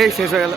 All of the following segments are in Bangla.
এই শেষ হয়ে গেল।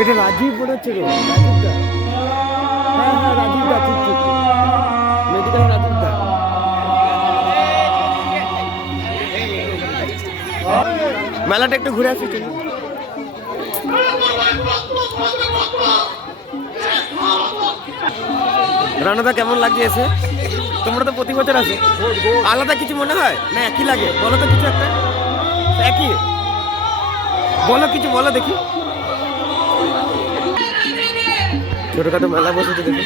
এটা রাজীব মনে হচ্ছে গো, রাজীবদা। হ্যাঁ হ্যাঁ রাজীবদা, ঠিক ঠিক, মেডিকেল রাজীবদা। মেলাটা একটু ঘুরে আসি চলুন। রানাদা কেমন লাগছে এসে? তোমরা তো প্রতি বছর আসো, আলাদা কিছু মনে হয় না? একই লাগে? বলো তো কিছু একটা, একই বলো, কিছু বলো দেখি। ছোটখাটো মেলা বসেছে দেখি।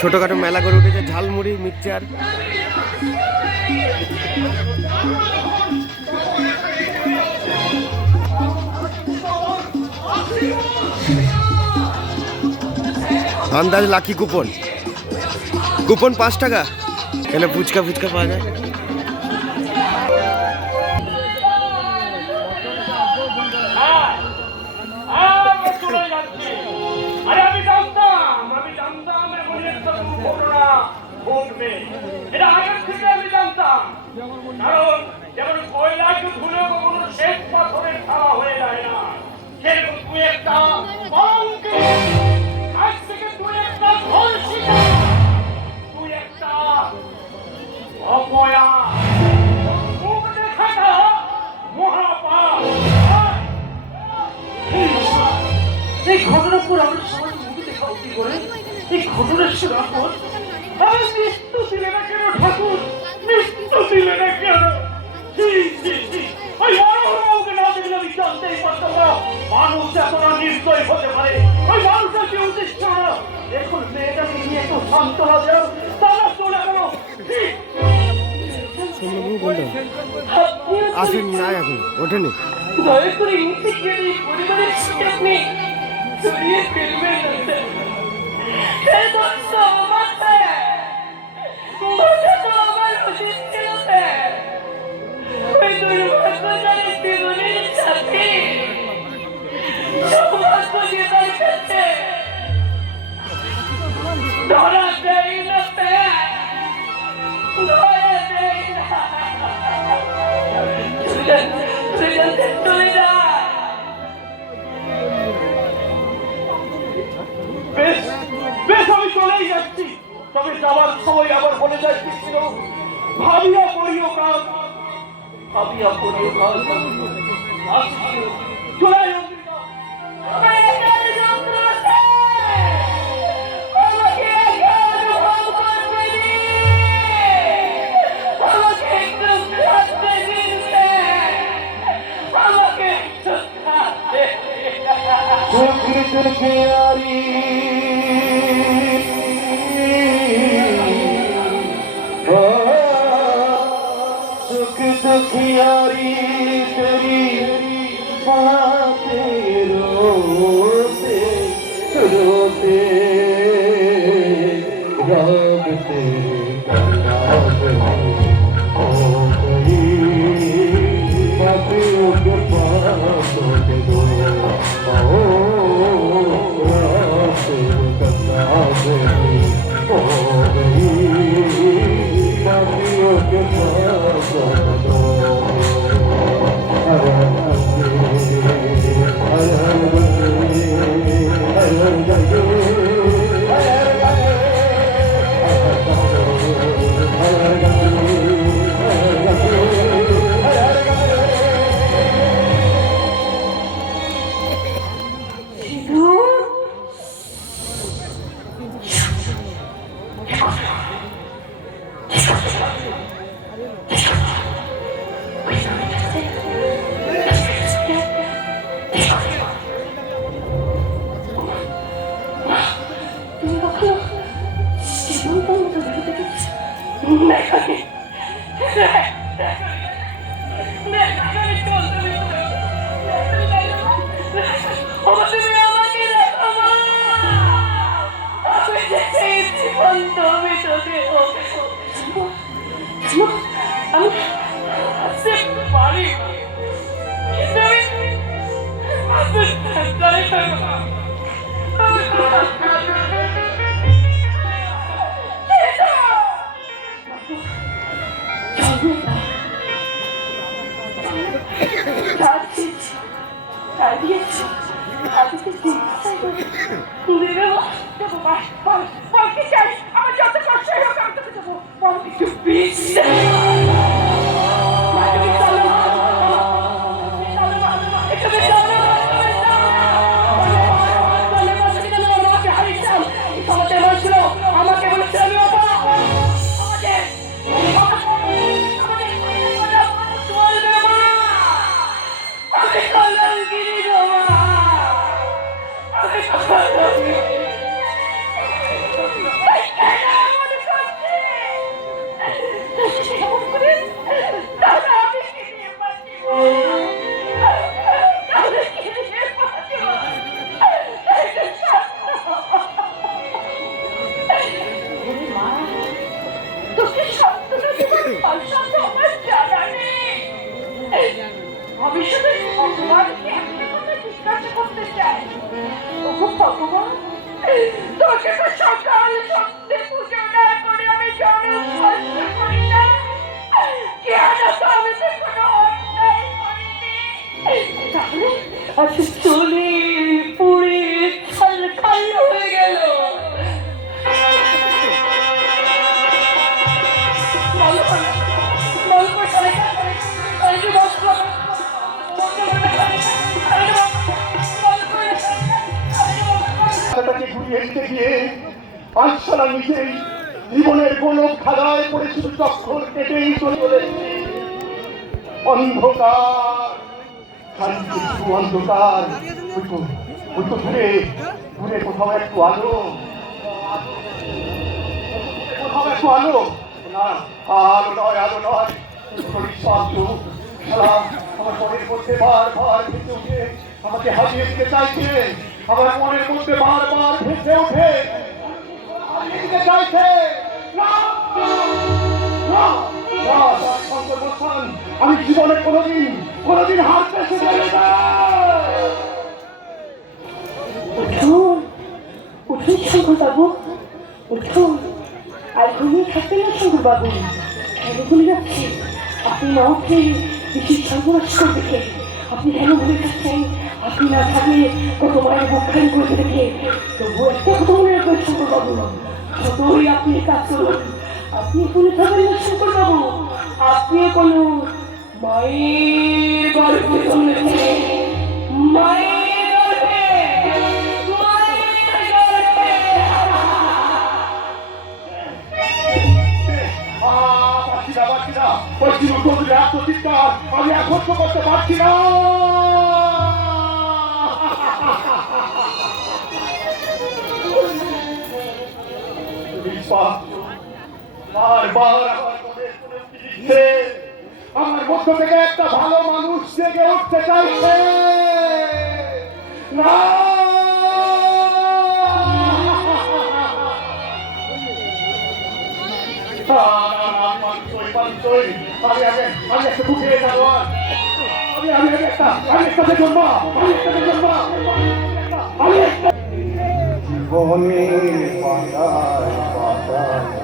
ছোটখাটো মেলা করে উঠেছে, ঝালমুড়ি, মিক্সচার। আন্দাজ লাকি কুপন, কুপন 5 টাকা। এখানে ফুচকা ফুচকা পাওয়া যায়। কারণ যেমন কয়লাকে ধুলে কখনো শেষ পাথরের খাওয়া হয়ে যায় না, সেরকম তুই একটা আজ থেকে তুই একটা ধর্ষিতা, তুই একটা অপয়া, মুখ দেখাটা মহাপাপ। এই ঘটনার পর আমরা সবাই মুখে দেখা উঠি করে এই ঘটনার সুরাপন আমি মৃত্যু দিলে না কেন ঠাকুর, মৃত্যু দিলে না কেন? ওই মানুষকে না দেখলে আমি জানতেই পারতাম না মানুষ এতটা নির্দয় হতে পারে। ওই মানুষটা কি উদ্দেশ্য না? এখন মেয়েটাকে নিয়ে একটু শান্ত হওয়া যাও, তারা চলে গেল। আসেন না, এখন ওঠেনি। দয়া করে পরিবারের সাথে আপনি জড়িয়ে ফেলবেন না। বেশ আমি চলেই যাচ্ছি, তবে যাওয়ার সময় আবার বলে যাচ্ছিল ভাবিয়া করিও কাজ, ভাবিয়া করিও কাজ। চলে दुखियारी तेरी बातें रोते रोते रात तेरे हो गई बातियों के पास दो रात हो गई बातियों के पास दो দিয়েছি আজকে চিন্তাই করে তুলে দেবো দেবো বল কি চাই আমার যত কষ্ট হোক আমি তোকে দেবো বল একটু বিষ আমাকে বলেছে আমি ভবিষ্যতে ভগবানকে একটা কথা জিজ্ঞাসা করতে চাই ওগো ভগবান তোকে তো সকাল সন্ধ্যে পুজো না করে আমি জনম স্পর্শ করি না কেন তো আমি তো কোনো অন্যায় করিনি তাহলে আজ চলে পুড়ে ছালখাল হয়ে গেল তাকে ঘুরিয়ে দিতে গিয়ে পাঁচশালা নিজেই জীবনের কোনো খাদায় পড়ে শুধু চক্ষর কেটেই চলে এসেছি অন্ধকার চারিদিকে শুধু অন্ধকার ওই তো ঘুরে ঘুরে কোথাও একটু আলো না আলো নয় শব্দ খেলা আমার মনের মধ্যে বার ভেসে উঠে আমাকে হারিয়ে দিতে চাইছে আমার মনের মধ্যে বার ভেসে ওঠে হারিয়ে দিতে চাইছে আমি জীবনে কোনোদিন হার পেছে উঠুন শঙ্কর বাবু উঠুন আর ঘুমিয়ে থাকবেন না শঙ্কর বাবু কেন ভুলে যাচ্ছি আপনি না উঠলে বেশি সর্বনাশ করবে কে আপনি কেন ভুলে যাচ্ছেন আপনি না থাকলে কত মায়ের বুক খালি করে দেখে তবু একটা কথা মনে রাখবেন শঙ্কর বাবু যতই আপনি কাজ করুন আপনি ভুলে থাকবেন না শঙ্কর বাবু আপনি কোনো মায়ের গল্পে চলেছে মায়ের গল্পে আমি এখন করতে পারছি না আমার মধ্য থেকে একটা ভালো মানুষ জেগে উঠতে চাইছে না আমি একটা বুঝিয়ে যাবো আমি একটা দেখুন জীবনের পাতায় পাতায়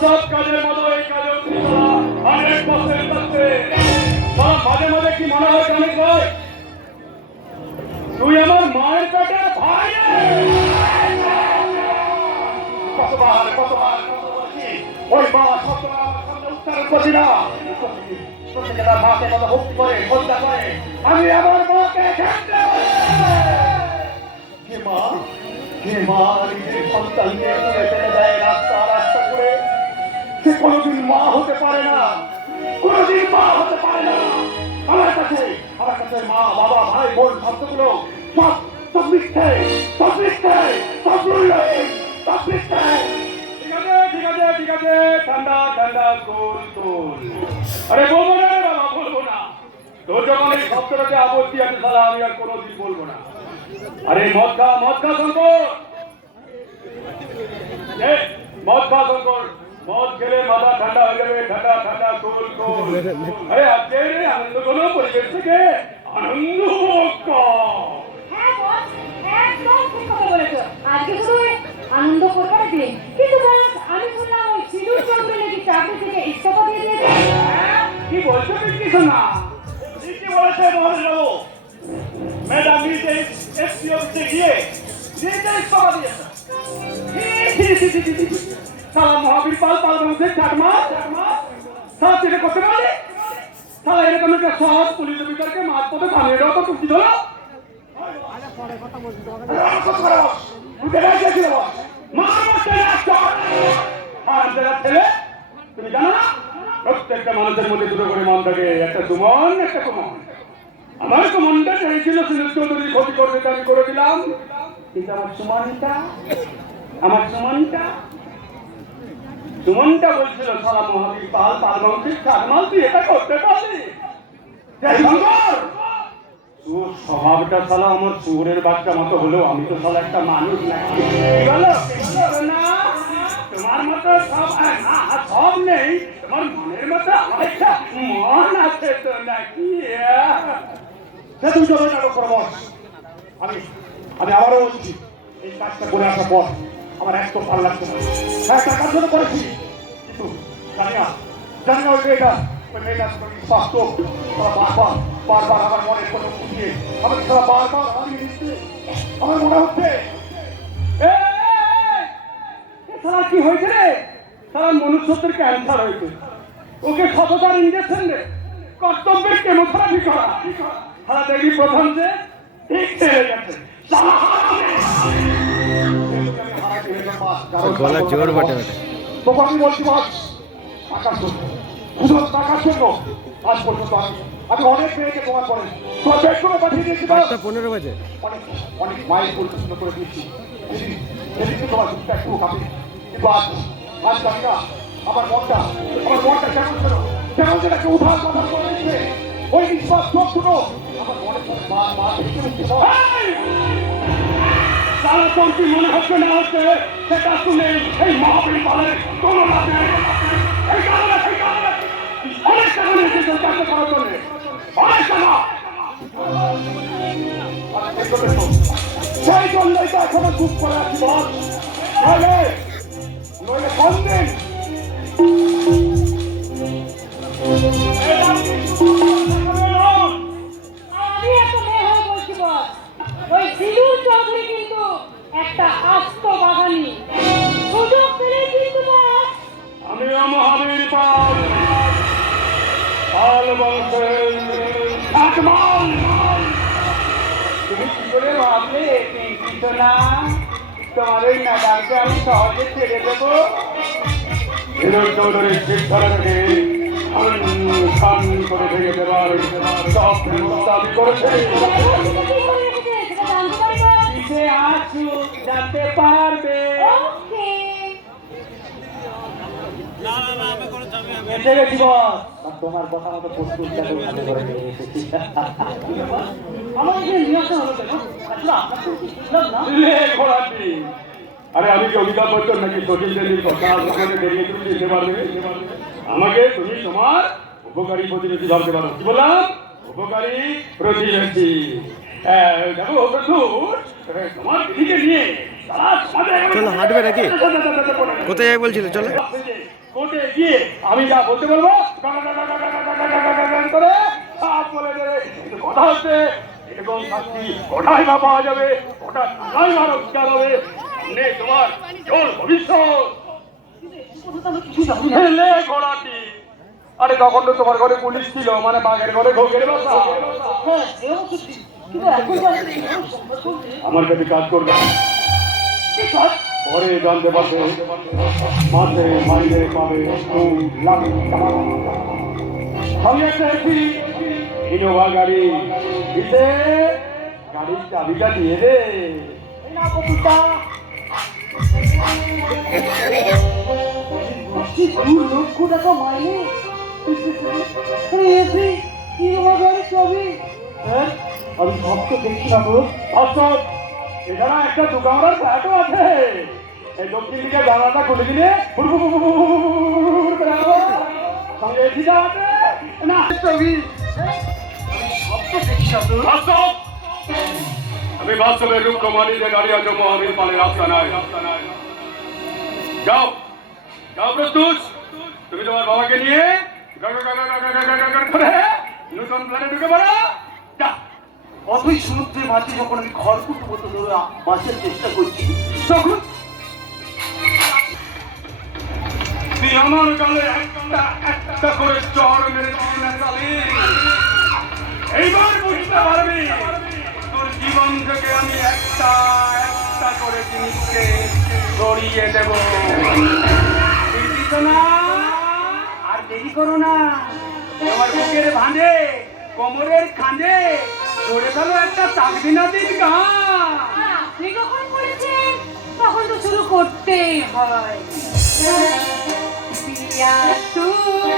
সব কাজের মতো এই কাজে অনেক বছর থাকছে মাঝে মাঝে কি মনে হয় জানিস ভাই তুই আমার মায়ের পেটে ভাই কতবার ওই মা সত্যবার উত্তর করছি না প্রত্যেকের মাকে কত ভক্তি করে হত্যা করে আমি আমার মাকে যে মা নিজের সন্তানকে তুলে ফেলে দেয় রাস্তা করে সে কোনোদিন মা হতে পারে না কোনোদিন মা হতে পারে না আমার কাছে মা বাবা ভাই বোন শব্দগুলো সব মিথ্যে ঠিক আছে ঠান্ডা কুল আরে বলবো না বাবা বলবো না তোর যখন এই শব্দটাকে আপত্তি আছে তাহলে আমি আর কোনোদিন বলবো না আরে মদ খা শঙ্কর মদ খেলে মাথা ঠান্ডা হয়ে যাবে ঠান্ডা কুল আরে আজকে আনন্দ কোনো পরিবেশ থেকে আনন্দ আজকে শুধু আনন্দ করবার দিন কিন্তু কিছু না। ঠিকই বলেছে মহাবীর বাবু। ম্যাডাম নিজে এসপি অফিসে গিয়ে নিজে ইস্তফা দিয়েছে। সালা মহাবীর পাল বংশের চাকমা সালা তুই এটা করতে পারলি? সালা এরকম একটা সহজ পুলিশ অফিসারকে মাঝ পথে থামিয়ে দেওয়া তো তুমি ধরো। তুমি জানো না প্রত্যেকটা মানুষের মধ্যে দুটো করে মন থাকে, একটা সুমন একটা কুমন। আমার কুমনটা চাইছিল সুনীল চৌধুরীর ক্ষতি করবে, আমি করে দিলাম। কিন্তু আমার সুমনটা বলছিল সালা মহাবীর পাল বংশের চাকমাল তুই এটা করতে পারলি? তোর স্বভাবটা সালা আমার চোরের বাচ্চা মতো হলেও আমি তো সালা একটা মানুষ নাকি? না তোমার মতো সব নেই, তোমার মনের মতো আমার একটা মন আছে তো নাকি? তুমি চলো নাটক করো বস। আমি আবারও বলছি, এই কাজটা করে আসার পর আমার একদম ভালো লাগছে না। হ্যাঁ টাকার জন্য করেছি, কিন্তু জানি না ওই মেয়েটা বাস্তব বারবার আমার মনের কথা বুঝিয়ে আমার সারা বারবার হারিয়ে দিচ্ছে। আমার মনে হচ্ছে সারা কি হয়েছে রে? সারা মনুষ্যত্বের ক্যান্সার হয়েছে। ওকে সততার ইঞ্জেকশন রে, কর্তব্যের কেমোথেরাপি করা। সারা দেখি প্রথম যে ঠিক ছেড়ে গেছে। গলা জোর বটে বটে। তবু আমি বলছি বস, টাকার জন্য, শুধু টাকার জন্য আজ পর্যন্ত আমি অনেক মেয়েকে তোমার করে তোমার বেডরুমে পাঠিয়ে দিয়েছি। 8:15 বাজে। অনেক মায়ের পরিচালনা করে দিয়েছি। সেদিন তোমার দুধটা একটু কাঁপে, কিন্তু আজ জানি না আমার মনটা কেমন ছিল, কেমন যেন একটা উঠার কথা করে দিচ্ছে। ওই নিঃশ্বাস চোখ দুটো আমার মনে মা দেখতে দিচ্ছে। তারা তোর কি মনে হচ্ছে না হচ্ছে সেটা শুনে এই মহাবীর পালের কোনো লাভ নেই। এই কারণে অনেক টাকা নিয়েছে চাকরি করার জন্য, অনেক টাকা। সেই জন্যই তো এখনো চুপ করে আছি বস। নইলে ফোন দিন। আমি এত মেয়ে হয়ে বলছি বস, ওই সিঁদুর চৌধুরী কিন্তু একটা আস্ত বাগানি। সুযোগ পেলে কিন্তু বস আমিও মহাবীর পাল বংশের চাকমাল। তুমি কি করে ভাবলে কিছু না? তোমার ওই ম্যাডামকে আমি সহজে ছেড়ে দেবো? চৌধুরীর শিক্ষাটাকে খান করে ভেঙে দেওয়ার সব ব্যবস্থা আমি করেছি। পিছে আসুক যাতে পারবে। এসে গেছি বস। তোমার কথা মতো প্রস্তুতটা করে নিয়ে এসেছি। আরে আমি কি অমিতাভ বচ্চন নাকি শচীন তেন্ডুলকর? আমাকে বেরিয়ে তুমি দিতে পারবে? আমাকে তুমি তোমার উপকারী প্রতিনিধি ভাবতে পারো। কি বললাম? উপকারী প্রতিনিধি। দেখো তোমার দিদিকে নিয়ে চলো হাঁটবে নাকি? কোথায় যাই বলছিল? চলো। কোর্টে গিয়ে আমি যা বলতে বলবো করে সব বলে দেবে। কথা হচ্ছে এরকম শাস্তি ওটাই না পাওয়া যাবে, ওটা টাকাই না রোজগার হবে। তোমার জোর ভবিষ্যৎ ঘোড়াটি। আরে তখন তো তোমার ঘরে পুলিশ ছিল, মানে বাঘের ঘরে ঘোগের বাসা। আমার কাছে কাজ করবে পরে জানতে পারবে মাঝে মাইনে পাবে 2 লাখ টাকা। আমি একটা এসি ইনোভা গাড়ি দিতে, গাড়ির চাবিটা দিয়ে দে। লক্ষ টাকা মাইনে আমি সব তো দেখছি না তো। এখানে একটা দোকানের ফ্ল্যাটও আছে। এই দক্ষিণ দিকে জানালাটা খুলে দিলে সঙ্গে এসিটা আছে না। আমি বাস্তবের রূপ কমানি যে দাঁড়িয়ে আছে মহাবীর পালের রাস্তা নাই। যাও যাও প্রস্তুত। তুমি তোমার বাবাকে নিয়ে করে নতুন প্ল্যানে ঢুকে পড়ো যা। অথই সমুদ্রের মাঝে যখন আমি খড়কুটো মতো ধরে বাঁচার চেষ্টা করছি, তখন তুই আমার গালে একটা একটা করে চড় মেরেছিস না চালি। এইবার বুঝতে পারবি তোর জীবন থেকে আমি একটা একটা করে জিনিসকে সরিয়ে দেব। বুঝছিস না? আর দেরি করো না, তোমার বুকের ভাঁজে কোমরের খাঁজে ধরে ফেলো একটা চাকদিনাতির গান। আর আপনি যখন বলেছেন তখন তো শুরু করতেই হয়। পিয়া তুই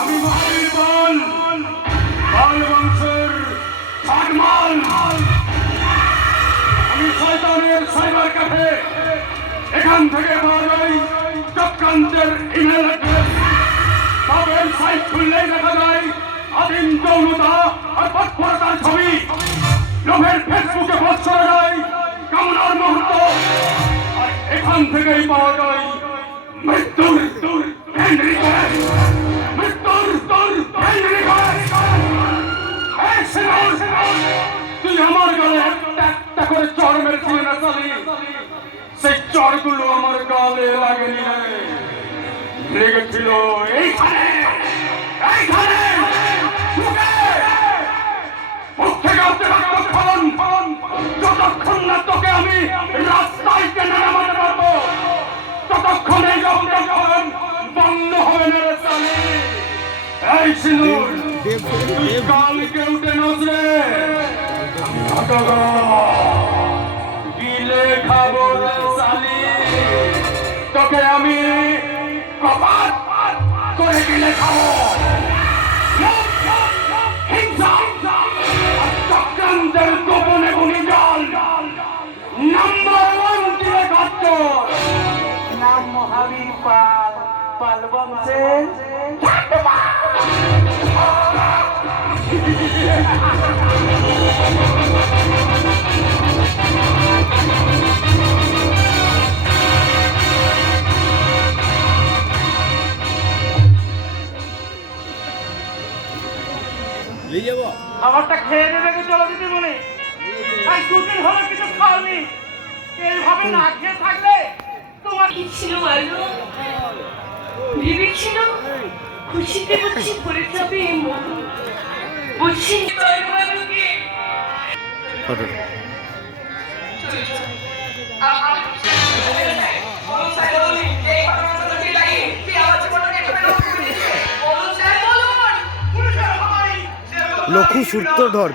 আমি মহাবীর বল বাল বংশের সাগমাল। আমি শয়তানের সাইবার ক্যাফে, এখান থেকে পাওয়া যায় চক্রান্তের ইমেল অ্যাড্রেস। সব ওয়েবসাইট খুললেই দেখা যায় আদিম যৌনতা আর তৎপরতার ছবি। লোভের ফেসবুকে পোস্ট করা যায় কামনার মুহূর্ত। আর এখান থেকেই পাওয়া যায় মৃত্যুর হেনরি কোয়েন। তুই আমার গালে একটা একটা করে চড় মেরেছিলি না চালি, সেই চড়গুলো আমার গালে লাগেনি রে, লেগেছিল এইখানে এইখানে বুকে। মুখ থেকে উঠতে ততক্ষণ যতক্ষণ না তোকে আমি রাস্তায় টেনে নামাতে পারবো, ততক্ষণ এই যখন বন্ধ হবে না রে চালি। এই সিঁদুর তুই কালকে উঠে নজরে গিলে খাবো রে চালি। তোকে আমি কপাট করে গিলে খাবো। হিংসা আর চক্রান্তের গোপনে গুণিজল নাম্বার 1 দিলে কাটত নাম মহাবীর পাল, পাল বংশের খাবারটা খেয়ে নেবে কি চলো দিদি মনে? আর দুদিন হলো কিছু খাওনি, এইভাবে না খেয়ে থাকলে তোমার কি ছিল মালু? ভেবেছিল খুশিতে বুঝি পড়ে যাবে এই মন। বুঝছি লক্ষু সূত্র ধর